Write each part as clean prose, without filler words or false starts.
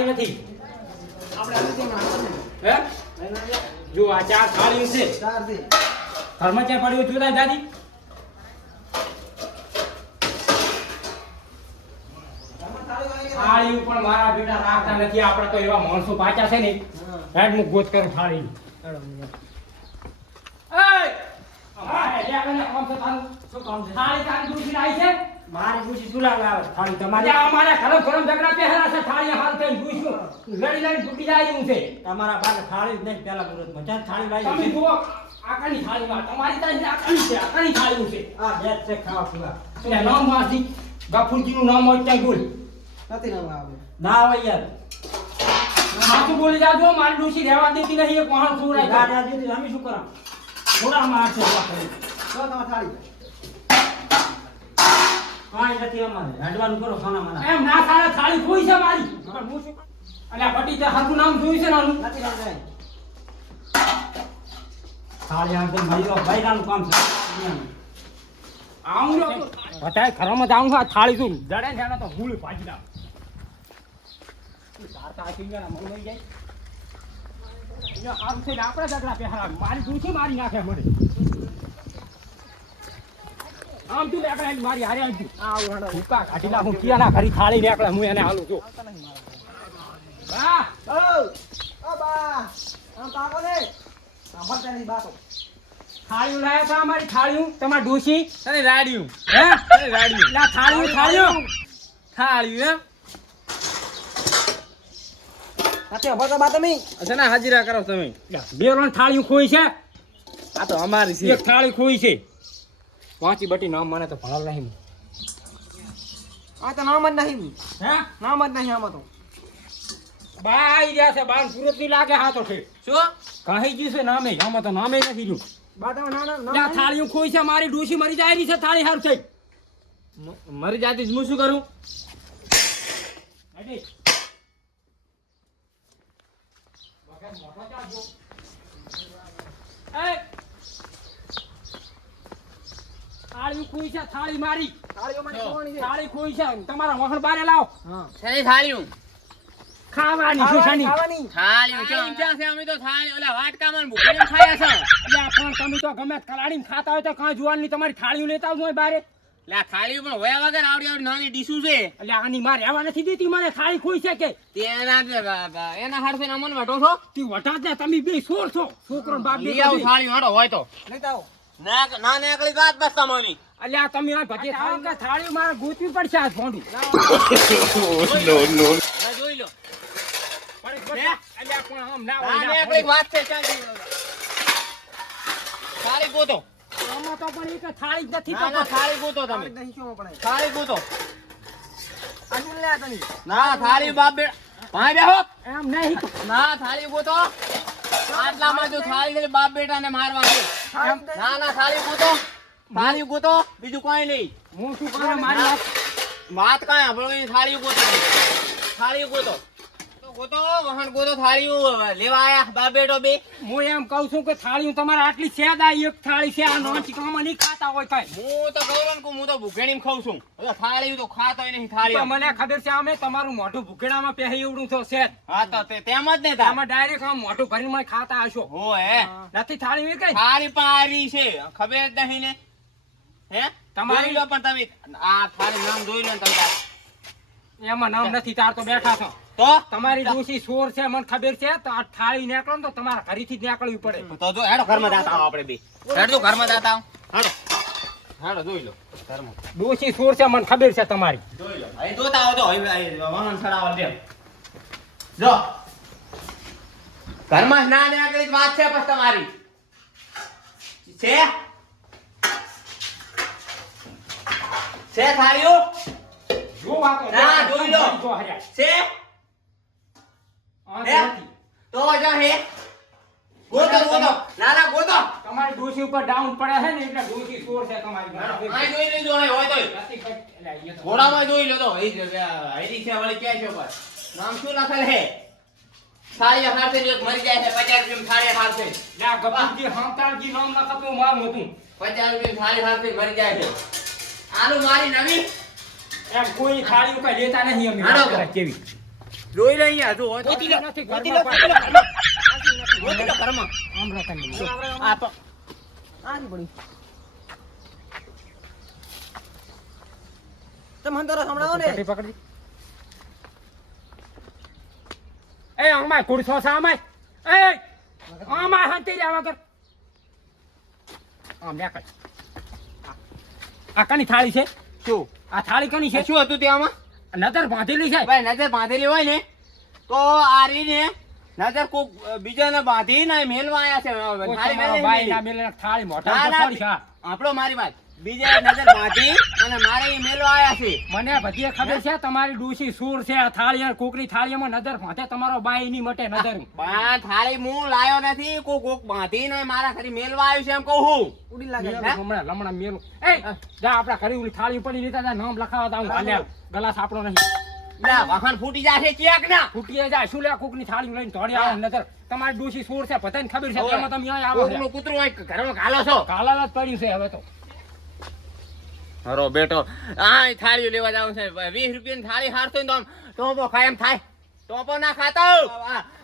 થાળી નથી. આપણે આવી જઈએ હે લઈને આવ્યા જો આ 4 થાળીઓ છે. 4 છે ઘરમાં ક્યાં પડ્યું જોતા દાદી? થાળીઓ પણ મારા બેટા રાખતા નથી. આપણે તો એવા માણસો પાછા છે ને. હેડ હું ગોત કરું થાળી. શું કામ છે થાળી તારી દૂધી લાવી છે? મારી પૂછી સુલા લાવે થાળી તમારે તમારી અમારા ઘરે ગરમ ઝઘડા પહેરા છે. થાળી હાલ થઈ દૂધનું લડી લડી તૂટી જાય એવું છે. તમારા પાસે થાળી જ નહીં પેલા મુરત મચાન થાળી તમે લાવી જુઓ આકાની થાળીમાં તમારી તારી આકાની છે. આકાની થાળીનું છે. આ બેટ છે ખાવા પીવા એટલે નામ વાસી ગફુરજીનું નામ હોય ત્યાં બોલ. નથી ના આવે ના આવે યાર સાચું બોલી જાજો. મારી ડોશી રહેવા દેતી નહીં. એક વાહન સુરાય ગાડા દીધી અમે શું કરા થોડા માર છે તો તમાર થાળી કાઈ નથી અમારે હાડવાનું કરો ખાના માના એમ ના સારા થાળી ખોઈ છે મારી. પણ હું શું અલ્યા પટી તે હરનું નામ જોયું છે નાનું. નથી ના જાય થાળી આમ તો મારી ભાઈરાનું કામ છે આવું બતાય ઘરમાં જાઉં આ થાળી તું જડે જાણે તો ભૂલ ભાજી નાખ. ચાર તા કિંગના મન લઈ જાય. અહીંયા આમ છે આપણે ઝઘડા પહેરા મારી ડોશી મારી નાખે મને. આમ તું લેકડા મારી હારે આવી આ ભૂકા કાઢી લા હું કિયાના ઘરી થાળી લેકડા હું એને હાલું છું. બા ઓ બા આમ તાકો ને સાંભળતા નહીં બાતો થાળીઓ લાયા તા અમારી થાળીઓ તમાર ડોશી અરે રાડ્યું હે અરે રાડ્યું લા થાળીઓ થાળ્યું એમ સાચે અભા બા તમે અચ્છા ના હાજીરા કરો તમે બે રણ થાળીઓ ખોઈ છે. આ તો અમારી છે એક થાળી ખોઈ છે. વાંચી બટી નામ મને તો ભાવ નહીં. આ તો નામ જ નહીં હે નામ જ નહીં આમાં તો બા આવી ગયા છે. બાર સુરત ની લાગે હા તો છે શું કહી ગયું છે નામે આમાં તો નામે નથી રહ્યું. બા તમે ના ના ત્યાં થાળીઓ ખોઈ છે. મારી ડોશી મરી જાય રહી છે. થાળી હાર છે. મરી જાતી જ હું શું કરું થાળી ખોઈ છે. થાળી મારી થાળીઓ માં કોવાની છે થાળી ખોઈ છે. તમારા વખણ બારે લાવો. હા શેની થાળ્યું ખાવાની છે શાની? ખાવાની થાળ્યું કેમ ક્યાં છે અમે તો થાળી ઓલા વાટકામાં ને ભૂખડીને ખાયા છે અલ્યા પણ તમે તો ગમે તે કલાડીને ખાતા હોય તો કાંઈ જોવાની તમારી થાળીઓ લેતા આવજો બારે. લે આ થાળીઓ પણ હોયા વગર આવડી આવડી નાની ડીશું છે એટલે આની મારે રહેવા નથી દેતી. મને થાળી ખોઈ છે કે એના હારસે ને અમન વાટો છો તી વટાત ને તમે બે સોર છો. છોકરો ને બાપ બે લઈ આવો થાળીઓ હાડો હોય તો લેતા આવો ના નીકળી વાત બસ તમારી અલ્યા તમે આ બધી થાળીઓ મારે ગોતવી પડશે આ ફોંડું. હવે જોઈ લો અલ્યા પણ આમ ના ના હોય નીકળી વાત છે ચાલ થાળી ગોતો આમાં તો પણ એક થાળી જ નથી. ના ના થાળી ગોતો તમે થાળી નહીં શું પડે થાળી ગોતો આ શું લે તમે ના થાળી બાપ બે ભાઈ બેહો એમ નહીં ના થાળી ગોતો આટલામાં જો થાળી છે બાપ બેટા ને મારવા છે ના ના થાળી ગોતો થાળી ગોતો બીજું કોઈ નહીં હું શું કરું મારી વાત વાત કાંઈ આપણો થાળી ગોતો થાળી ગોતો ગોતો વહન ગોતો થાળી લેવા આયા બાપ બેટો બે હું એમ કહું છું કે થાળીઓ તમારે આટલી સેદા એક થાળી છે. આ નોંચી કામમાં નહીં ખાતા હોય કઈ. હું તો કહું ને હું તો ભૂખેડીમાં ખાઉં છું હવે થાળી તો ખાતો નહીં થાળી તો મને ખબર છે અમે તમારું મોઢું ભૂખેડામાં પહેરી એવડું તો છે જ. હા તો તેમ જ ને તાર આમાં ડાયરેક્ટ આમ મોઢું ભરીને મને ખાતા હશો. હો હે નથી થાળી મેં કઈ થાળી પારી છે ખબર જ નહીં ને હે તમારી- તમારી લો પણ તમે આ થાળી નામ જોઈ લો ને તમે તાર. એમાં નામ નથી. તાર તો બેઠા છો. તો તમારી ડોશી સોર છે મને ખબર છે. તો આ થાળી નીકળો ને તો તમારા ઘરેથી જ નીકળવી પડે. તો જો હેડો ઘરમાં જાતા આવો આપણે બે હેડો ઘરમાં જાતા આવો હેડો હેડો જોઈ લો ઘરમાં ડોશી સોર છે મને ખબર છે તમારી. જોઈ લો અહીં જોતા આવો જો અહીં વાહન ચડાવવા દે જો ઘરમાં ના નીકળી જ વાત છે બસ તમારી છે થાળીઓ જો વાતો ના, જોઈ લો. જો હર્યા. છે આ હે? નથી. તો જો હે ગોતો ગોતો ના ના ગોતો તમારી ડોશી ઉપર ડાઉન પડે છે ને એટલે ડોશી સોર છે તમારી. આ જોઈ લેજો અહીં હોય તોય નથી કઈ- એટલે એ તો- ઘોડામાં જોઈ લો તો એ હરી છે વળી ક્યાં છે પર નામ શું લખેલ હે થાળી હારસે એક મરી જાય છે 50 રૂપિયા થાળી હારસે લા ગપુજી હાંતાળજી નામ લખતું મારું હતું. 50 રૂપિયા થાળી હારસે મરી જાય છે આનું મારી નવી એમ કોઈ થાળીઓ કઈ લેતા નહીં અમે. હાલો. વાત કરે કેવી જોઈ લે અહીંયા હજુ હોય તો. ગોતી લો, નથી ગોતી ઘરમાં લો, પાડો. ગોતી લો ઘરમાં. આમ રાખે ને. આ તો આની પડી તમે હંતારો સંભળાવો ને પકડી પકડી. એ અમાય કુડસો છે અમાય. એ અમાય હંતી રહ્યા વગર. આમ લે કર. આ કની થાળી છે? શું આ થાળી કની છે? શું હતું ત્યાંમાં? નજર બાંધેલી છે. ભાઈ નજર બાંધેલી હોય ને તો આ રીને નજર કોક બીજાને બાંધી ને મેલવા આયા છે. કોઈ થાળી તમારો મેલી ભાઈ મેલી. ના મેલે થાળી મોઢા ના, ઉપર ના, પડી છે. હા. આપણો મારી વાત બીજા નજર બાંધી અને મારે ઈ મેલવા આયા છે. મને બધી ખબર છે તમારી ડૂસી સૂર છે. આ થાળી અને કોકની થાળીમાં નજર બાંધે તમારો બાઈ ની મટે નજર. પણ થાળી હું લાયો નથી કોક બાંધીને મારા ઘરે મેલવા આવ્યું છે એમ કહું હું. ઉડી લાગે મેલું હમણાં લમણા મેલું. એ જા આપડા ઘરે ઓલી થાળી પડી લીધા જા નામ લખાવા તા હું હાલ્યા. ગલાસ આપણો નહીં. ના વાહન ફૂટી જાય ક્યાંક ના. ફૂટીએ જાય શું લે કોકની થાળી લઈને ધોડી આવે નજર. તમારી ડૂસી સૂર છે બધાને ખબર છે. તેમાં તમે અહીંયા આવો છો. કોકનું કૂતરું હોય ઘરમાં ઘાલો છો. કાલાલ જ પડ્યું છે હવે તો. હરો બેટો આ થાળીઓ લેવા જાવ છે 20 રૂપિયાની થાળી હારતો ને તો આમ ટોપો ખાય એમ થાય. ટોપો ના ખાતો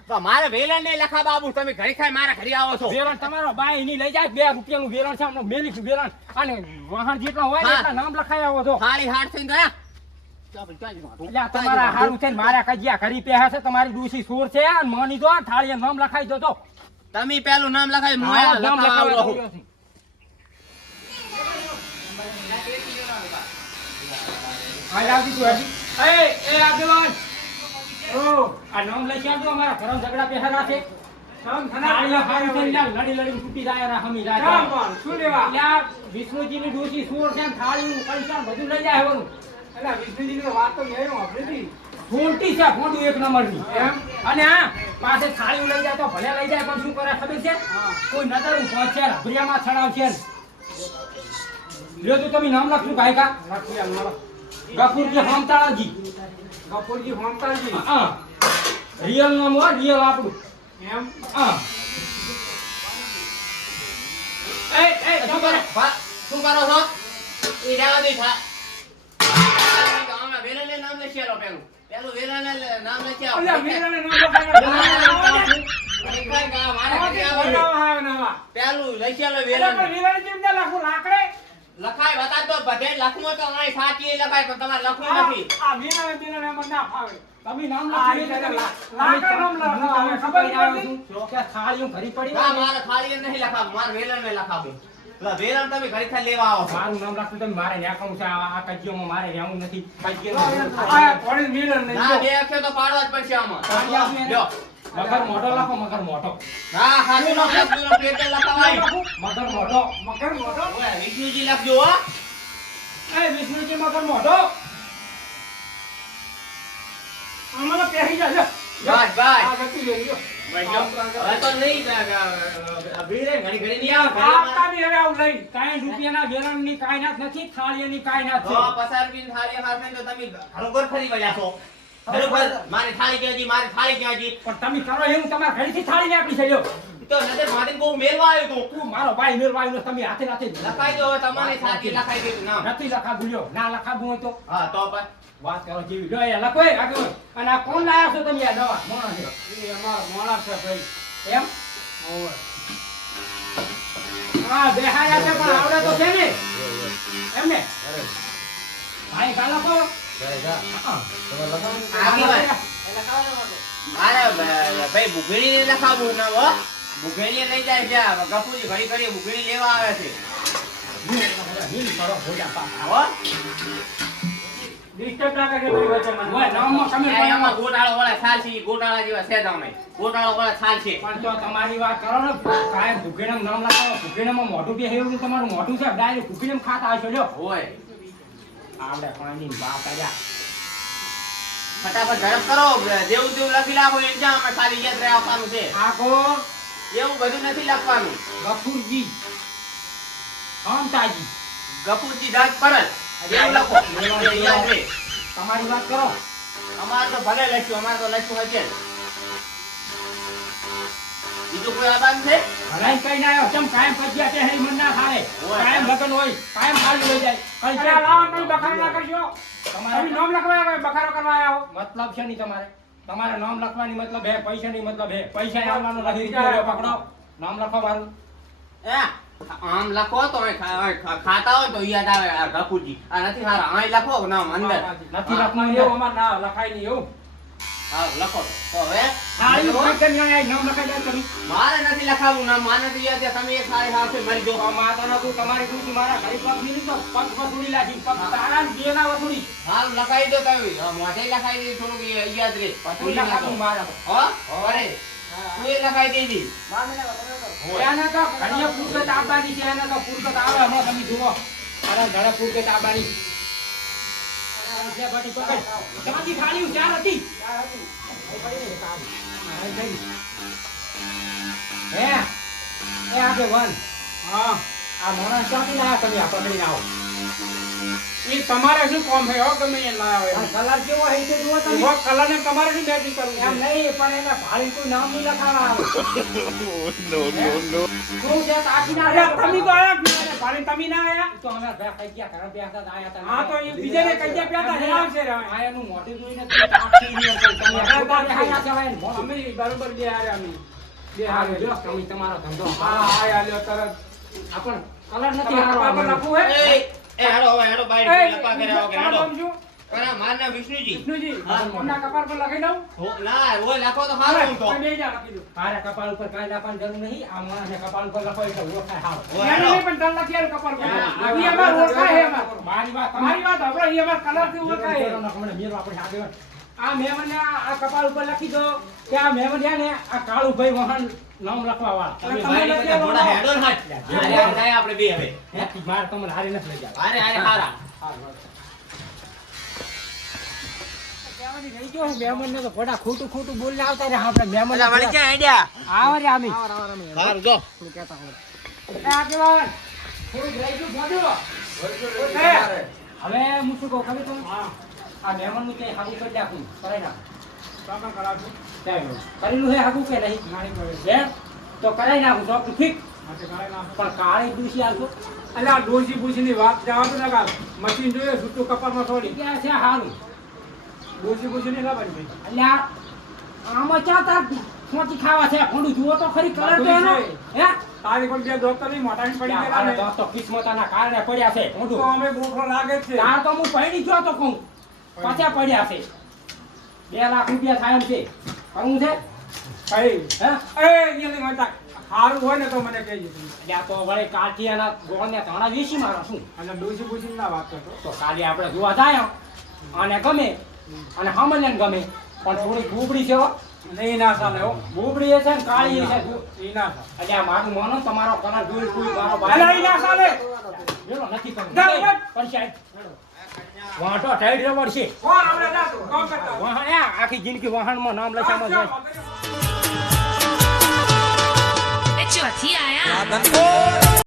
તો મારે વેલણ નહીં લખા બાબુ તમે ઘરે ખાય મારા ઘરે આવો છો. વેરણ તમારો બાઈ ની લઈ જાય 2 રૂપિયાનું વેરણ છે હમણાં મેલીશું વેરણ અને વાહન જેટલા હોય ને હા. એટલા નામ લખાઈ આવો છો. થાળી હાર થઈને ગયા એટલે આ તમારા હારું છે ને મારા કજિયા ઘરી પહેયા છે તમારી ડૂસી સૂર છે અને માની દો થાળીએ નામ લખાઈ દો તો તમે પેલું નામ લખાય હું મારા આ નામ લખાવા લખાવા આવું દઉં છું. હાલ આવતી તું હજી. એ આગેવાન. ઓ આ નામ લખી આવજો અમારા ઘરમાં ઝઘડા પહેરા છે. થાળીઓ હારી થઈને લ્યા લડી લડીને તૂટી જાય રા હમી જાય. શું લેવા લ્યા વિષ્ણુજીની ડૂસી સૂર છે ને થાળીનું પૈસા બધું લઈ જાય હવાનું. એટલે વિષ્ણુજીની વાત તો મેં સાંભળી ફોનટી છે ફોટું 1 નંબરની એમ. અને હા પાસે થાળીઓ લઈ જાય તો ભલે લઈ જાય પણ શું કરે ખબર છે? કોઈ નજર પહોંચે રભરિયામાં છડાવશે ને. લ્યો તો તમે નામ લખશું ગાયકા ગફુરજી હોમતાળાજી. કપૂરજી હોમતાલજી હા રિયલ નામ હોય રિયલ આપણું એમ હા. એ શું કરો શું કરો છો એ રહેવા દે થા વેલણ નામ લખી આલો પેલું વેલણ નામ લખી આવો અલ્યા વીરાને નામ લખાય પેલું લખી આલો વેલણ વીરાને કેમ ના લખું લાકડે લખાય બતા તો બધે લખવું તો અહીં સાચી લખાય પણ તમારે લખવું નથી. આ વીરાને વીરાને મને ના ફાવે તમે નામ આ લખી રીતે દીધું. લાકડા નામ લખાવે ખબર નથી કે થાળીઓ ઘરી પડી ના હોય ને. મારે ખાલી નહીં લખાવું મારે વેલણ ને લખાવું એટલે વેલણ તમે ઘરે ખાલી લેવા આવો છો. મારું નામ લખતું તમે મારે ન્યાકણું છે આ કજિયોમાં મારે ન્યાવું નથી આ કજિયો થોડી વીરાને નહીં ના બે અક્ષર તો પાડવા જ પડશે આમાં લ્યો. મગર મોટો લખો મગર મોટો ના ખાલી લખજો પેટ લખાવાય મગર મોટો. મકર મોટો ઓય વિષ્ણુજી લખજો હો એ વિષ્ણુજી મગર મોટો આમાં પહેરી જા લ્યો. બસ બસ આ ગતિ લઈ લ્યો હવે તો નહીં ભીડે ઘડી ઘડી નહીં આવે આપતા ની હવે આવું લઈ 60 રૂપિયાના વેરણની કાયનાત નથી થાળીની કાયનાત તો છે. 50 રૂપિયાની થાળી હાથે તો તમે ઘરોઘર ફરી વળ્યા છો ઘરોઘર મારી થાળી ક્યાં જી મારી થાળી ક્યાં જી પણ તમે કરો એવું તમારા ઘરેથી થાળી નાખી છે લ્યો. તો નજર મારીને કહું મેલવા આવ્યો તું તું મારો ભાઈ મેળવાયો તમે હાથે હાથે લખાઈ દો હવે તમારે સાચી લખાઈ દીધું નામ નથી લખાવું લ્યો. ના લખાવું હોય તો હા તો પણ વાત કરો જેવી લ્યો એ લખો એ આગળ. અને આ કોણ લાયા છો તમે આ દવા મોણા છે એ અમારો મોણા છે ભાઈ એમ હા બેહાયા છે પણ આવડે તો છે ને એમ ને ભાઈ કા લખો હા. આગળ વાત. અરે ભાઈ ભૂખેડી ને લખાવું ના હો ભૂખેડી લઈ જાય છે ગપુજી ઘડી ઘડી ભૂખેડી લેવા આવે છે હિલ કરો ભોજા પાપા. હો ડિસ્ટર્બ ના કરે ભાઈ વચ્ચે મને ઓય નામમાં તમે એમાં ગોટાળો વાળા છાલ છે ગોટાળા જેવા છે તમે ગોટાળો વાળા છાલ છે પણ તો તમારી વાત કરો ને કાયમ ભૂખેડામાં નામ લખાવો ભૂખેડામાં મોઢું બે એવું તમારું મોઢું છે ડાયરેક્ટ ભૂખેડામાં ખાતા હશો લ્યો. હોય આવડે પાણી વાત આયા. ફટાફટ ઝડપ કરો જેવું તેવું લખી નાખો એક્ઝામ અમે ખાલી યાદ રહે આપવાનું છે આખો એવું બધું નથી લખવાનું ગફુરજી હમતાજી ગપુરજી દાંત પરત એવું લખો એ યાદ રહે તમારી વાત કરો. અમારે તો ભલે લખ્યું અમારે તો લખ્યું હશે જ. બીજું કોઈ આબાન છે ભલાઈ કઈ ના આવ્યો કેમ કાયમ પજ્યા તે હરી મન ના થાળે હોય. કાયમ લગન હોય કાયમ ખાલી લઈ જાય કઈ અરે લાવો તમે બખારો ના કરજો તમારે તમે નામ લખવા આવ્યા બખારો કરવા આવ્યા હો મતલબ છે નહીં તમારે તમારે નામ લખવાની મતલબ હે પૈસાની મતલબ હે પૈસા આવવાનો નથી વિચાર્યો પકડો નામ લખો મારું એ આમ લખો તો ખાતા હોય તો યાદ આવે આ ગફુરજી આ નથી હારા અહીં લખો નામ અંદર નથી લખવાનું એવું અમાર ના લખાય નહીં એવું હા લખો તો હવે થાળી ઉપર કરી આયા નામ લખાઈ જાય તમે મારે નથી લખાવું નામ મારે નથી યાદ તમે એક સારી હાથે મરી જો તો માતાના તું તમારી કુટી મારા ઘરે પગ મિલી તો પગ વસૂડી લાગી પગ તારા બે ના વસૂડી હાલ લખાઈ દો તમે મોઢે લખાઈ દે થોડુંક યાદ રે તું લખાતું મારા હો અરે તું એ લખાઈ દેજી એને તો ઘણીએ પૂરગત આપવાની છે એને તો પૂરગત આવે હમણાં તમે જુઓ અરે ઘરે પૂરગત આપવાની તમારી થાળી ચાર હતી હે એ આગેવાન હા આ મોણા ક્યાંથી લાયા તમે આ પકડીને આવો એ તમારે શું કામ છે હો ગમે એ ના આવે આ કલર કેવો હે તે જુઓ તમે એવો કલર ને તમારે શું બેટિંગ કરવું એમ છે નહીં પણ એને ભાળી કોઈ નામ નહીં લખાવા આવે શું છે તાકી ના અરે તમે તો આયા જ નહીં. ભાડે તમે ના આયા તો અમે બે કઈ ગયા ઘરે બેસતા જ આયા હતા હા તો એ બીજાને કઈ ગયા પ્યાતા હેરાન છે રે આ એનું મોઢું જોઈને તો તાકી નહીં હતું. તમે ખોટા દેખાયા કહેવાય ને મોઢું. અમે બરોબર બે હારે અમે બે હારે હારે જો તમે તમારો ધંધો હા હા આલ્યો તરત આપણ કલર નથી તમારા હારો કપાળ પર આમાં. લખવું હે એ હેડો હવે હેડો બાઈક લપા કરે ઓકે હેડો નામ શું કરા મારના વિષ્ણુજી વિષ્ણુજી હા. કોના કપાળ પર લખી દઉં ના રોય લખો તો સારું એમ તો બે જા લખી દઉં મારા કપાળ ઉપર કાંઈ લખવાની જરૂર નહીં. આ માણસને કપાળ ઉપર લખો એટલે ઓળખાય હાવ. ઓય એને હેડો. નહીં પણ તન લખી આલ્યું કપાળ પર આ ઈ અમાર ઓળખાય હે અમાર મારી વાત તમારી વાત આપણે ઈ અમાર કલર થી ઓળખાય હે. હમણાં મેરો આપણે આગેવાન. આ મહેમાનને આ કપાળ ઉપર લખી દો કે આ મહેમાન છે ને આ કાળુભાઈ વહાણ નામ લખવા વાળા. તમે તમે બાઈક લખી થોડા આલો. હેડો ને હાથ. હારે હારે જાય આપણે બે હવે હે? મારે તમને હારી નથી લઈ જવા. હારે હારે હારા મહેમાનને રહી ગયો હું મહેમાનને તો ઘોડા ખોટું ખોટું બોલીને આવતા રહ્યા આપણે મહેમાન અલા વળી ક્યાં હેડ્યા આવો રે આમી. સારું જો એ આગેવાન, થોડુંક રહી ગયું ગોડો. હવે હું શું કહું ખબર તમને? હા આ મહેમાનનું ક્યાંય હાગું કરી નાખું, કરાઈ નાખું. કાકા કરાવજો ક્યાંય કરેલું હે હાગું કે નહીં? નાની પડે હે? તો કરાઈ નાખું ચોખ્ખું ઠીક. માટે કરાય ના પણ કાળી ડૂસી આવશો અલે આ ડોસી બુસી ની વાત જવા તો નકા મશીન જોઈએ છૂટું કપાળમાં થોડી ક્યાં છે હારું? ડોસી બુસી ની લાવવાની ભાઈ અલ્યા આમાં ચા તાર પહોંચી ખાવા છે ખોડું જુઓ તો ખરી કલર તો એનો હે તારી પણ બે દોસ્તો ની મોટાની પડી ગયેલા મારા ને દોસ્તો કિસ્મતના કારણે પડ્યા છે તો ખોડું અમે ગોઠવો લાગે જ છે તાર તો હું પૈણી ગયો તો કહું પાછા પડ્યા છે 2 લાખ રૂપિયા થાય એમ છે કરવું છે ભાઈ હે એ અહીંયા માતા સારું હોય ને તો મને કહેજો તમે. અલ્યા તો વળી કાલથી એના ગોળને ધાણા વેચી મારો શું અને ડોસી બુસી ની ના વાત કરતો તો કાલે આપણે જોવા જાય અને ગમે અને સામાન્ય ગમે પણ થોડી ગુબડી છે હો. નહીં ના ચાલે હો ગુબડી એ છે ને કાળી એ છે ઈ ના ચાલે અલ્યા મારું માનો તમારો કલર જોઈ કોઈ મારો અલે ઈ ના ચાલે બેલો નથી કરવું ના, ઉભા. પણ સાહેબ વાંટો ટાઈડ રવડ છે કોણ આપણે જાતો કોણ કરતા વાહણ આખી જિંદગી વાહણમાં નામ લખામાં જાય ચોથી આયા